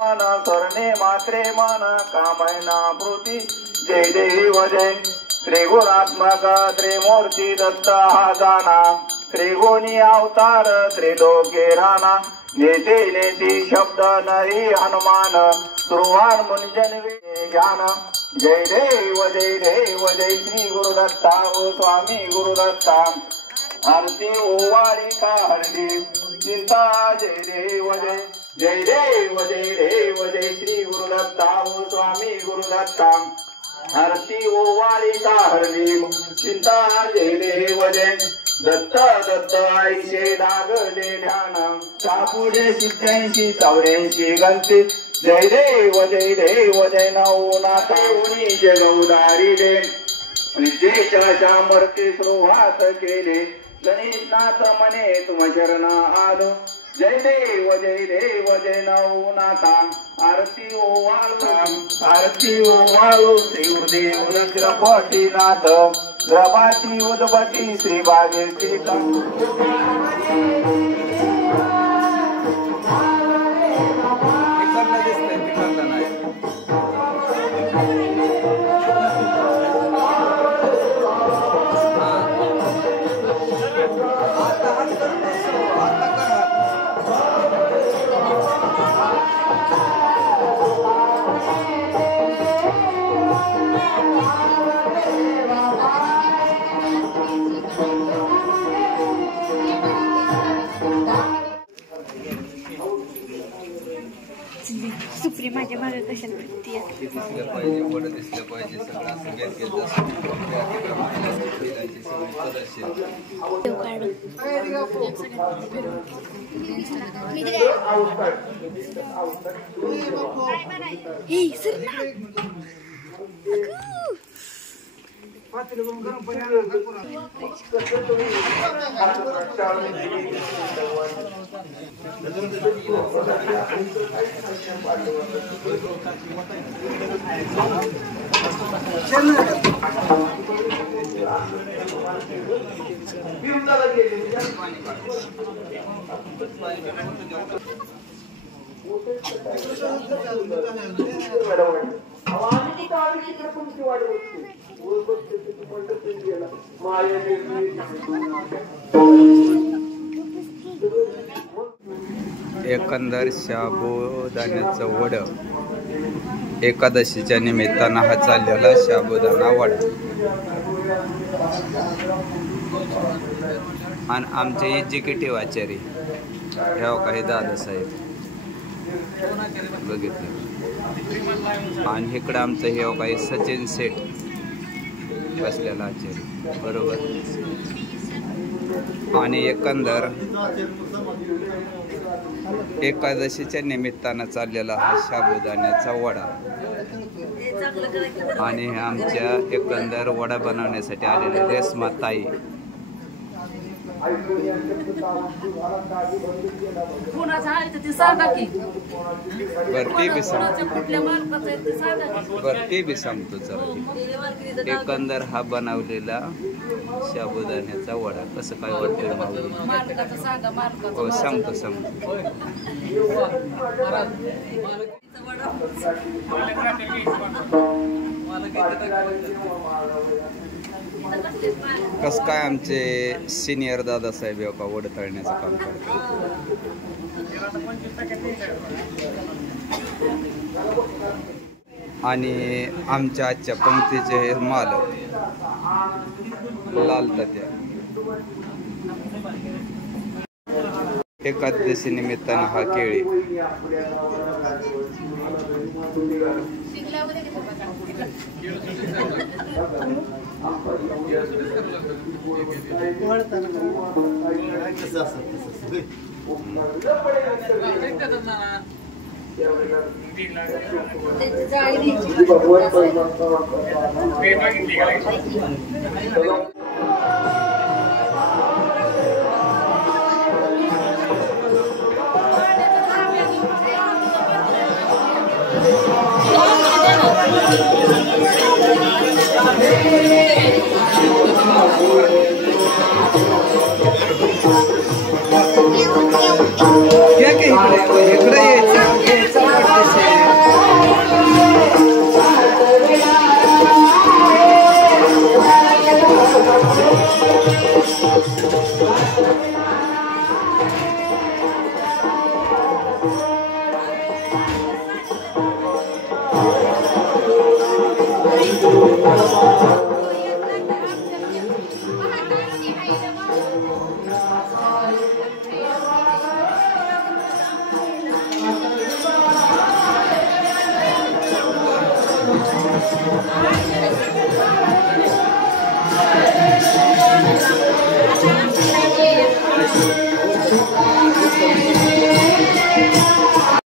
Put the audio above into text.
मन करणे मात्रे मन कामयना प्रीती जय देव जय श्री गुणात्मक त्रिमूर्ती दत्त हा जाना श्री गुणी अवतार त्रिलोके राणा नेते नेती शब्द नरी हनुमान सुरवान मुनिजन ज्ञान जय देव जय श्री गुरुदत्ता ओ स्वामी गुरुदत्ता आरती ओवारी का हरली चिंता जय देव जय श्री गुरुदत्ता ओ स्वामी गुरुदत्ता आरती ओवारी का हरली चिंता जय देव जय दत्त दत्त आईशे लागले ध्यान सापुढे 87-84 गणती जय देव जय नवनाथ उनी जगवदारी दे निजेच्या मूर्ती सुरुवात केले गणेशनाथ म्हणे तुम शरण आलो जय देव जय नवनाथा आरती ओवाळो श्री गुरुदेव रुद्रपटीनाथ ग्रबाची उदबटी श्री बागेची सुप्री माझ्या मागे कशाला फिरतीये दिसलं पाहिजे बरं दिसलं पाहिजे सगळं असं घेत एकंदर साबुदाण्याचं वड एकादशीच्या निमित्तानं हा चाललेला साबुदाणा वडा आणि आमचे एक्झिक्युटिव्ह आचार्य ह्या काही दादासाहेब बघितलं आणि इकडं आमचं हे काही सचिन सेठ बसलेला आचार्य बरोबर आणि एकंदर एकादशीच्या निमित्तानं चाललेला हा साबुदाण्याचा वडा आणि आमच्या एकंदर वडा बनवण्यासाठी आलेले रेश्मा ताई भरती बी सांगतो जरा एकंदर हा बनवलेला साबुदाण्याचा वडा कसं काय वाटतं हो सांगतो कस काय आमचे सिनियर दादासाहेब का वड तळण्याचं काम करतात आणि आमच्या आजच्या पंक्तीचे हे मालक लाल तात्या एकादशी निमित्तानं हा केळी इकडे